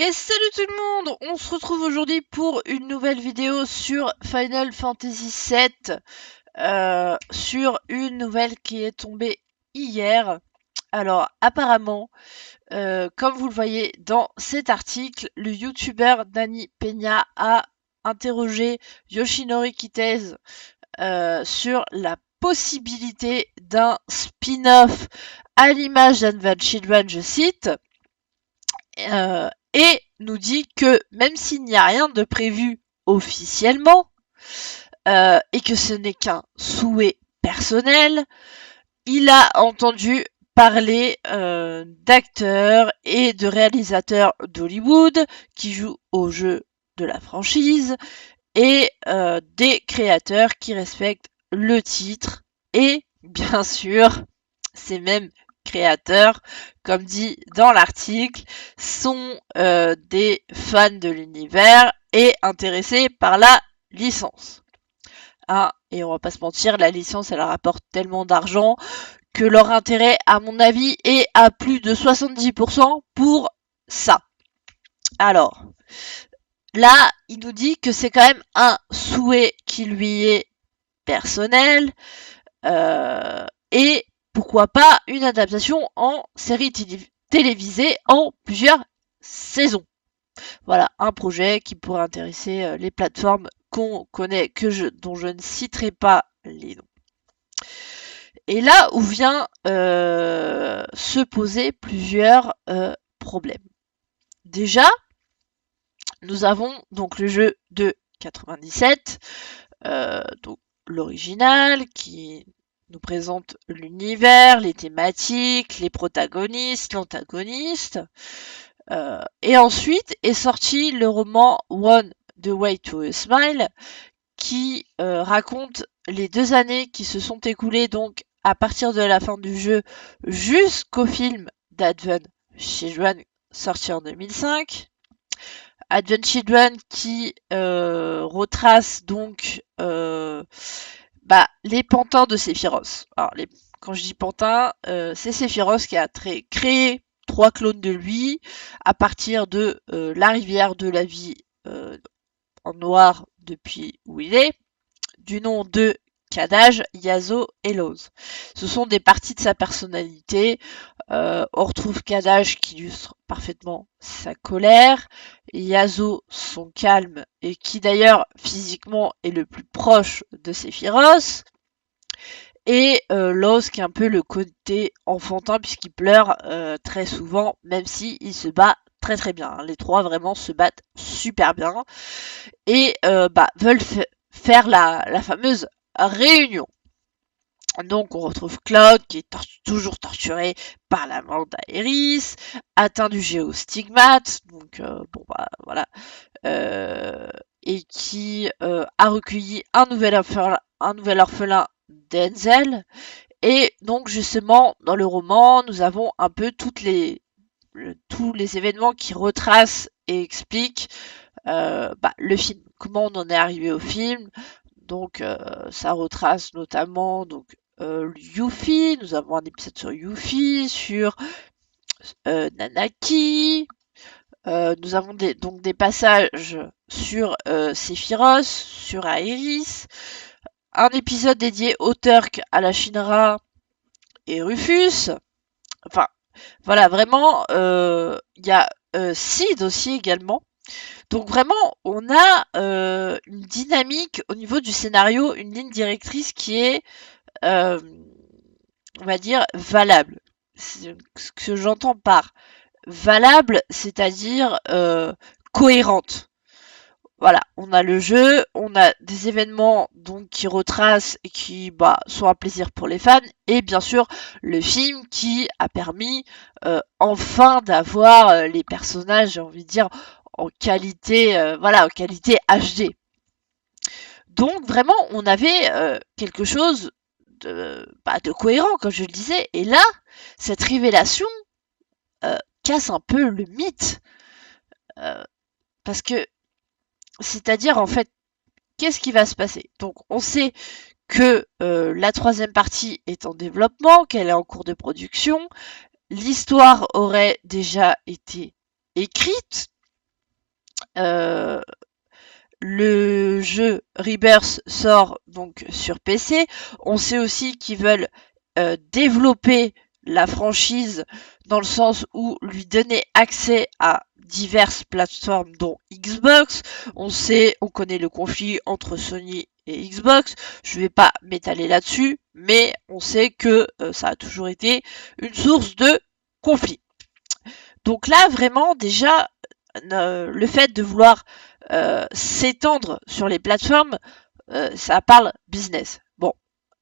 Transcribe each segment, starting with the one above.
Et salut tout le monde! On se retrouve aujourd'hui pour une nouvelle vidéo sur Final Fantasy VII, sur une nouvelle qui est tombée hier. Alors apparemment, comme vous le voyez dans cet article, le youtubeur Dani Peña a interrogé Yoshinori Kitase sur la possibilité d'un spin-off à l'image d'Advent Children, je cite, et nous dit que même s'il n'y a rien de prévu officiellement, et que ce n'est qu'un souhait personnel, il a entendu parler d'acteurs et de réalisateurs d'Hollywood qui jouent au jeu de la franchise et des créateurs qui respectent le titre et bien sûr ces mêmes créateurs, comme dit dans l'article, sont des fans de l'univers et intéressés par la licence. Ah, et on va pas se mentir, la licence elle rapporte tellement d'argent que leur intérêt, à mon avis, est à plus de 70% pour ça. Alors, là, il nous dit que c'est quand même un souhait qui lui est personnel, et pourquoi pas une adaptation en série télévisée en plusieurs saisons. Voilà, un projet qui pourrait intéresser les plateformes qu'on connaît, dont je ne citerai pas les noms. Et là où vient se poser plusieurs problèmes. Déjà, nous avons donc le jeu de 97, donc l'original qui nous présente l'univers, les thématiques, les protagonistes, l'antagoniste. Et ensuite est sorti le roman One The Way to a Smile qui raconte les 2 années qui se sont écoulées donc à partir de la fin du jeu jusqu'au film d'Advent Children sorti en 2005. Advent Children qui retrace donc les pantins de Sephiroth. Alors, quand je dis pantin, c'est Sephiroth qui a créé 3 clones de lui à partir de la rivière de la vie en noir depuis où il est, du nom de Kadaj, Yazo et Loz. Ce sont des parties de sa personnalité. On retrouve Kadaj qui illustre parfaitement sa colère, Yazo son calme et qui d'ailleurs physiquement est le plus proche de Sephiroth, et Loz qui est un peu le côté enfantin puisqu'il pleure très souvent, même s'il se bat très très bien. Les trois vraiment se battent super bien et veulent faire la fameuse réunion. Donc on retrouve Cloud qui est toujours torturé par la mort d'Aeris, atteint du géostigmate, donc voilà, et qui a recueilli un nouvel orphelin d'Enzel. Et donc justement dans le roman, nous avons un peu tous les événements qui retracent et expliquent le film, comment on en est arrivé au film. Donc ça retrace notamment donc Yuffie, nous avons un épisode sur Yuffie, sur Nanaki, nous avons donc des passages sur Sephiroth, sur Aeris, un épisode dédié au Turk, à la Shinra et Rufus. Enfin, voilà, vraiment, il y a Sid aussi également. Donc vraiment, on a une dynamique au niveau du scénario, une ligne directrice qui est, on va dire, valable. Ce que j'entends par valable, c'est-à-dire cohérente. Voilà, on a le jeu, on a des événements donc qui retracent et qui sont un plaisir pour les fans, et bien sûr le film qui a permis enfin d'avoir les personnages, j'ai envie de dire, en qualité, en qualité HD. Donc vraiment, on avait quelque chose de cohérent, comme je le disais, et là, cette révélation casse un peu le mythe, parce que, c'est-à-dire en fait, qu'est-ce qui va se passer? Donc, on sait que la troisième partie est en développement, qu'elle est en cours de production. L'histoire aurait déjà été écrite. Euh, le jeu Rebirth sort donc sur PC. On sait aussi qu'ils veulent développer la franchise dans le sens où lui donner accès à diverses plateformes dont Xbox. On connaît le conflit entre Sony et Xbox. Je vais pas m'étaler là-dessus, mais on sait que ça a toujours été une source de conflit. Donc là, vraiment, déjà, le fait de vouloir s'étendre sur les plateformes, ça parle business. Bon,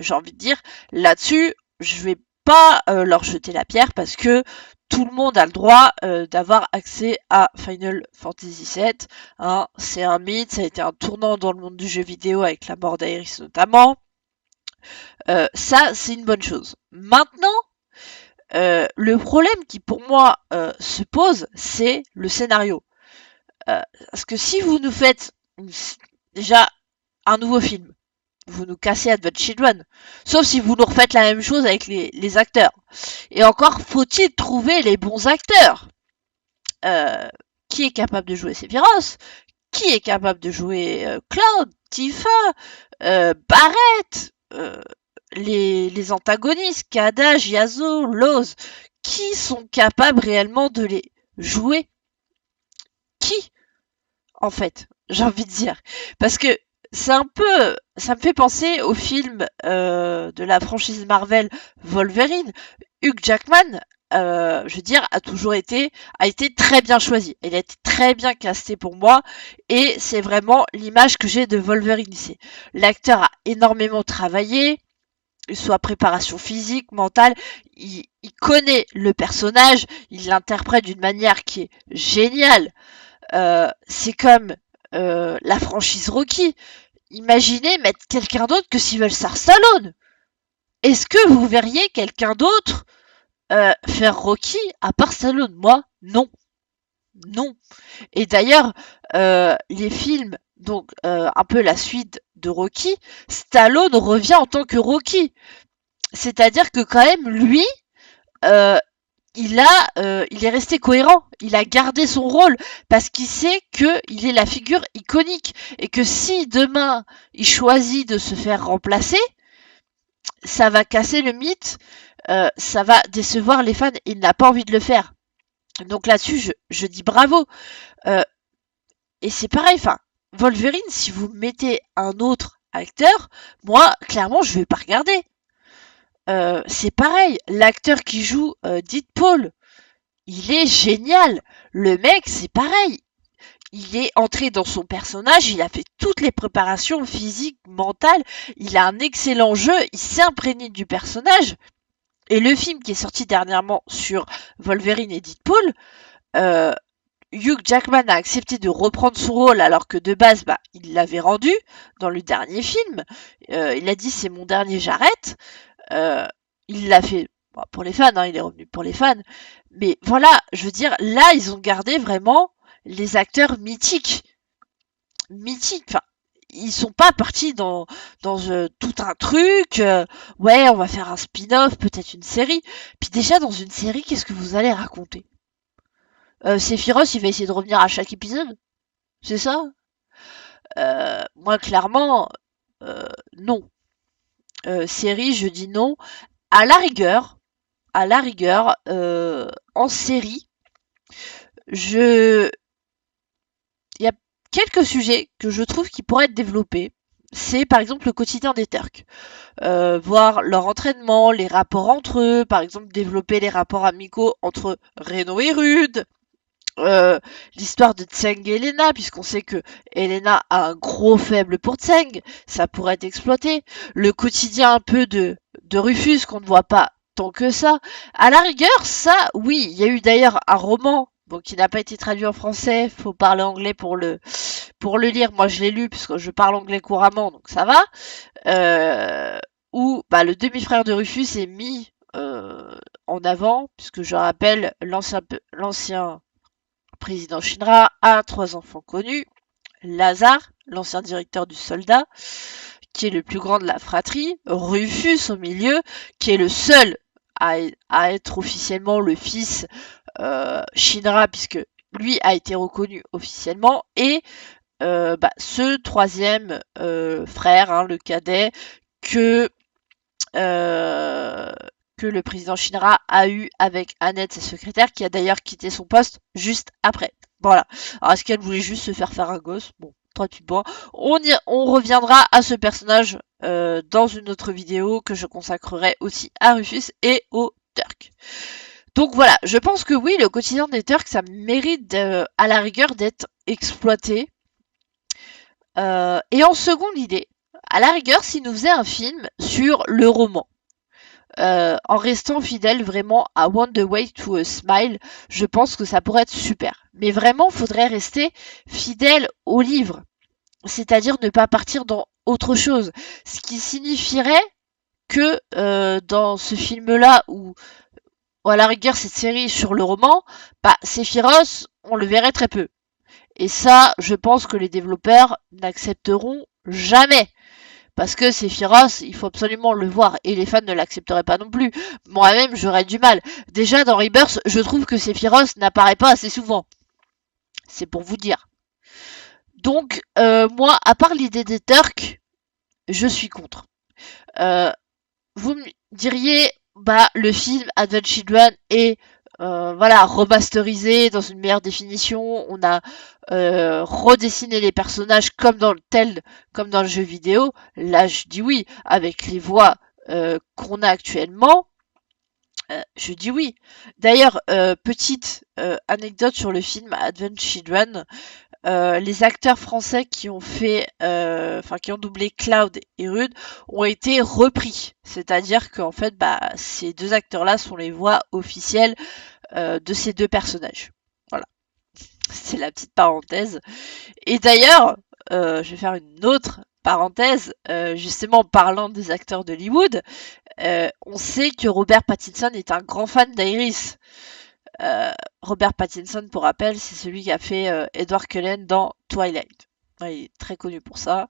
j'ai envie de dire, là-dessus, je vais pas leur jeter la pierre parce que tout le monde a le droit d'avoir accès à Final Fantasy VII. Hein, c'est un mythe, ça a été un tournant dans le monde du jeu vidéo avec la mort d'Aeris notamment. Ça, c'est une bonne chose. Maintenant, le problème qui pour moi se pose, c'est le scénario. Parce que si vous nous faites déjà un nouveau film, vous nous cassez Advent Children. Sauf si vous nous refaites la même chose avec les acteurs. Et encore, faut-il trouver les bons acteurs. Qui est capable de jouer Sephiroth? Qui est capable de jouer Cloud, Tifa, Barrett, les antagonistes, Kadaj, Yasuo, Loz? Qui sont capables réellement de les jouer? Qui, en fait, j'ai envie de dire. Parce que c'est un peu, ça me fait penser au film de la franchise Marvel Wolverine. Hugh Jackman, je veux dire, a été très bien choisi. Il a été très bien casté pour moi, et c'est vraiment l'image que j'ai de Wolverine. L'acteur a énormément travaillé, soit préparation physique, mentale, il connaît le personnage, il l'interprète d'une manière qui est géniale. C'est comme la franchise Rocky. Imaginez mettre quelqu'un d'autre que Sylvester Stallone. Est-ce que vous verriez quelqu'un d'autre faire Rocky à part Stallone? Moi, non. Non. Et d'ailleurs, les films, donc un peu la suite de Rocky, Stallone revient en tant que Rocky. C'est-à-dire que quand même, lui, euh, il est resté cohérent. Il a gardé son rôle parce qu'il sait qu'il est la figure iconique et que si demain il choisit de se faire remplacer, ça va casser le mythe, ça va décevoir les fans et il n'a pas envie de le faire. Donc là-dessus, je dis bravo. Euh, et c'est pareil, enfin, Wolverine, si vous mettez un autre acteur, moi, clairement, je vais pas regarder. C'est pareil, l'acteur qui joue Deadpool, il est génial. Le mec, c'est pareil. Il est entré dans son personnage, il a fait toutes les préparations physiques, mentales, il a un excellent jeu, il s'est imprégné du personnage. Et le film qui est sorti dernièrement sur Wolverine et Deadpool, euh, Hugh Jackman a accepté de reprendre son rôle alors que de base, il l'avait rendu dans le dernier film. Il a dit c'est mon dernier, j'arrête. Euh, il l'a fait pour les fans, hein, il est revenu pour les fans. Mais voilà, je veux dire, là, ils ont gardé vraiment les acteurs mythiques. Mythiques, enfin, ils sont pas partis dans tout un truc. Ouais, on va faire un spin-off, peut-être une série. Puis déjà, dans une série, qu'est-ce que vous allez raconter? Sephiroth, il va essayer de revenir à chaque épisode? C'est ça? Moi, clairement, non. Série, je dis non. À la rigueur, en série, je il y a quelques sujets que je trouve qui pourraient être développés. C'est par exemple le quotidien des Turcs. Voir leur entraînement, les rapports entre eux, par exemple développer les rapports amicaux entre Reno et Rude, l'histoire de Tseng et Elena, puisqu'on sait que Elena a un gros faible pour Tseng, ça pourrait être exploité. Le quotidien un peu de Rufus qu'on ne voit pas tant que ça. À la rigueur, ça, oui, il y a eu d'ailleurs un roman. Bon, qui n'a pas été traduit en français, faut parler anglais pour le lire. Moi, je l'ai lu puisque je parle anglais couramment, donc ça va. Où le demi-frère de Rufus est mis en avant, puisque je rappelle, l'ancien président Shinra a 3 enfants connus. Lazare, l'ancien directeur du soldat, qui est le plus grand de la fratrie. Rufus au milieu, qui est le seul à être officiellement le fils Shinra, puisque lui a été reconnu officiellement, et ce troisième frère, hein, le cadet, que, euh, que le président Shinra a eu avec Annette, sa secrétaire, qui a d'ailleurs quitté son poste juste après. Voilà. Alors, est-ce qu'elle voulait juste se faire un gosse? Bon, tranquillement. On reviendra à ce personnage dans une autre vidéo que je consacrerai aussi à Rufus et aux Turks. Donc voilà, je pense que oui, le quotidien des Turcs, ça mérite à la rigueur d'être exploité. Et en seconde idée, à la rigueur, s'il nous faisait un film sur le roman, en restant fidèle vraiment à On the Way to a Smile, je pense que ça pourrait être super. Mais vraiment, faudrait rester fidèle au livre, c'est-à-dire ne pas partir dans autre chose. Ce qui signifierait que dans ce film-là, ou à la rigueur cette série sur le roman, bah, Sephiroth, on le verrait très peu. Et ça, je pense que les développeurs n'accepteront jamais. Parce que Sephiroth, il faut absolument le voir. Et les fans ne l'accepteraient pas non plus. Moi-même, j'aurais du mal. Déjà, dans Rebirth, je trouve que Sephiroth n'apparaît pas assez souvent. C'est pour vous dire. Donc, moi, à part l'idée des Turcs, je suis contre. Euh, vous me diriez, bah, le film Advent Children est voilà, remasterisé dans une meilleure définition. On a redessiné les personnages comme dans le jeu vidéo. Là, je dis oui, avec les voix qu'on a actuellement. Je dis oui. D'ailleurs, petite anecdote sur le film Advent Children. Les acteurs français qui ont qui ont doublé Cloud et Rude ont été repris. C'est-à-dire qu'en fait, bah, ces deux acteurs-là sont les voix officielles de ces deux personnages. Voilà, c'est la petite parenthèse. Et d'ailleurs, je vais faire une autre parenthèse, justement en parlant des acteurs d'Hollywood. On sait que Robert Pattinson est un grand fan d'Iris. Robert Pattinson, pour rappel, c'est celui qui a fait Edward Cullen dans Twilight. Ouais, il est très connu pour ça.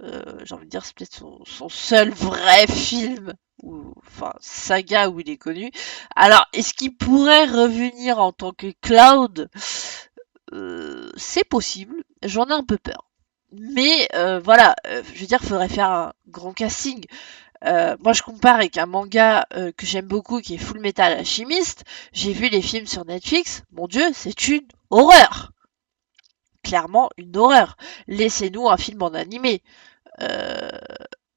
J'ai envie de dire, c'est peut-être son seul vrai film, enfin saga où il est connu. Alors, est-ce qu'il pourrait revenir en tant que Cloud? C'est possible, j'en ai un peu peur. Mais voilà, je veux dire, il faudrait faire un grand casting. Moi, je compare avec un manga que j'aime beaucoup qui est Full Metal Alchemist. J'ai vu les films sur Netflix. Mon Dieu, c'est une horreur. Clairement, une horreur. Laissez-nous un film en animé. Euh,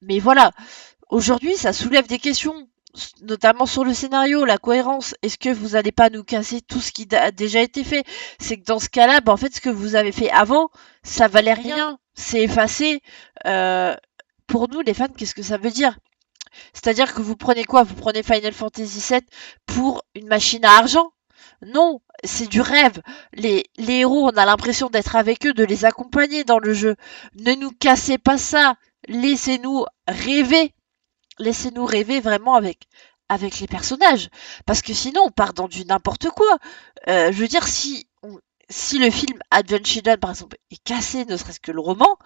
mais voilà, aujourd'hui, ça soulève des questions, notamment sur le scénario, la cohérence. Est-ce que vous n'allez pas nous casser tout ce qui a déjà été fait? C'est que dans ce cas-là, bah, en fait, ce que vous avez fait avant, ça valait rien. C'est effacé. Euh, pour nous, les fans, qu'est-ce que ça veut dire? C'est-à-dire que vous prenez quoi? Vous prenez Final Fantasy VII pour une machine à argent? Non, c'est du rêve. Les héros, on a l'impression d'être avec eux, de les accompagner dans le jeu. Ne nous cassez pas ça. Laissez-nous rêver. Laissez-nous rêver vraiment avec les personnages. Parce que sinon, on part dans du n'importe quoi. Je veux dire, si le film Advent Children, par exemple, est cassé, ne serait-ce que le roman,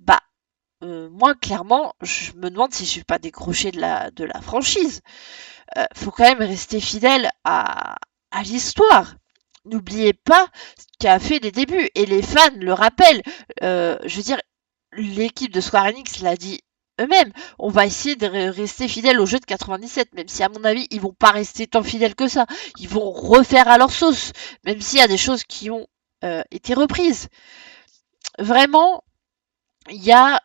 bah, moi, clairement, je me demande si je vais pas décrocher de la franchise. Faut quand même rester fidèle à l'histoire. N'oubliez pas ce qu'a fait les débuts. Et les fans le rappellent. Je veux dire, l'équipe de Square Enix l'a dit eux-mêmes. On va essayer de rester fidèle au jeu de 97, même si à mon avis, ils vont pas rester tant fidèles que ça. Ils vont refaire à leur sauce, même s'il y a des choses qui ont été reprises. Vraiment, il y a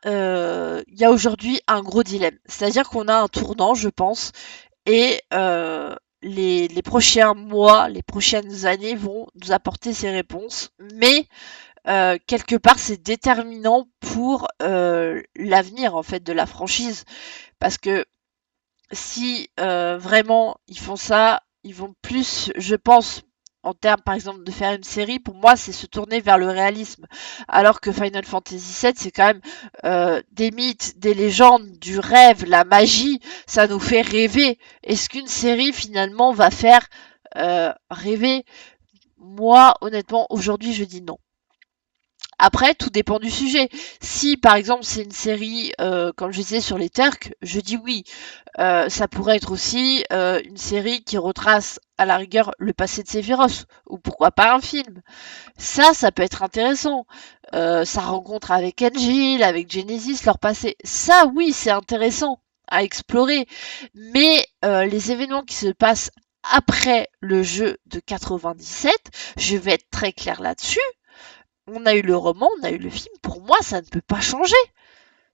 aujourd'hui un gros dilemme. C'est-à-dire qu'on a un tournant, je pense, et les prochains mois, les prochaines années vont nous apporter ces réponses. Mais quelque part, c'est déterminant pour l'avenir en fait de la franchise. Parce que si vraiment ils font ça, ils vont plus, je pense, en termes par exemple de faire une série, pour moi c'est se tourner vers le réalisme. Alors que Final Fantasy VII, c'est quand même des mythes, des légendes, du rêve, la magie, ça nous fait rêver. Est-ce qu'une série finalement va faire rêver? Moi, honnêtement, aujourd'hui je dis non. Après, tout dépend du sujet. Si par exemple c'est une série, comme je disais sur les Turcs, je dis oui. Ça pourrait être aussi une série qui retrace à la rigueur le passé de Sephiroth, ou pourquoi pas un film. Ça peut être intéressant. Sa rencontre avec Angel, avec Genesis, leur passé. Ça, oui, c'est intéressant à explorer. Mais les événements qui se passent après le jeu de 97, je vais être très clair là-dessus. On a eu le roman, on a eu le film. Pour moi, ça ne peut pas changer.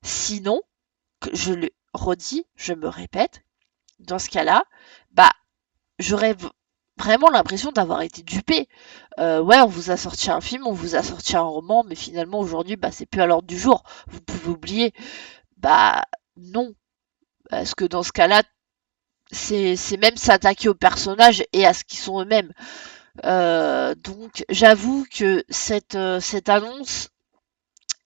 Sinon, je le redis, je me répète, dans ce cas-là, bah, j'aurais vraiment l'impression d'avoir été dupé. Ouais, on vous a sorti un film, on vous a sorti un roman, mais finalement aujourd'hui, bah, c'est plus à l'ordre du jour. Vous pouvez oublier. Bah non, parce que dans ce cas-là, c'est même s'attaquer aux personnages et à ce qu'ils sont eux-mêmes. Donc j'avoue que cette annonce,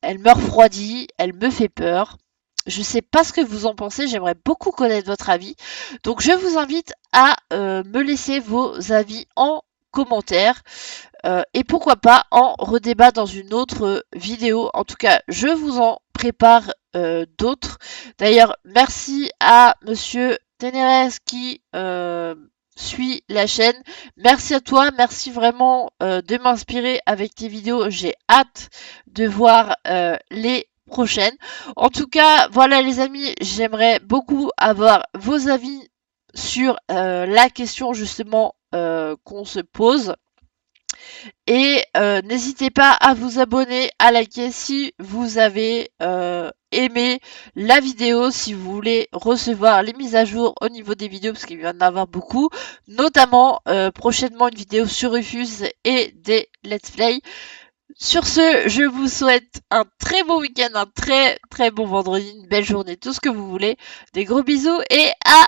elle me refroidit, elle me fait peur. Je sais pas ce que vous en pensez, j'aimerais beaucoup connaître votre avis. Donc je vous invite à me laisser vos avis en commentaire. Et pourquoi pas en redébat dans une autre vidéo. En tout cas, je vous en prépare d'autres. D'ailleurs, merci à Monsieur Ténérez qui suit la chaîne. Merci à toi, merci vraiment de m'inspirer avec tes vidéos. J'ai hâte de voir les prochaines. En tout cas, voilà les amis, j'aimerais beaucoup avoir vos avis sur la question justement qu'on se pose. Et n'hésitez pas à vous abonner, à liker si vous avez aimé la vidéo, si vous voulez recevoir les mises à jour au niveau des vidéos, parce qu'il va y en avoir beaucoup, notamment prochainement une vidéo sur Rufus et des let's play. Sur ce, je vous souhaite un très beau week-end, un très très bon vendredi, une belle journée, tout ce que vous voulez. Des gros bisous et à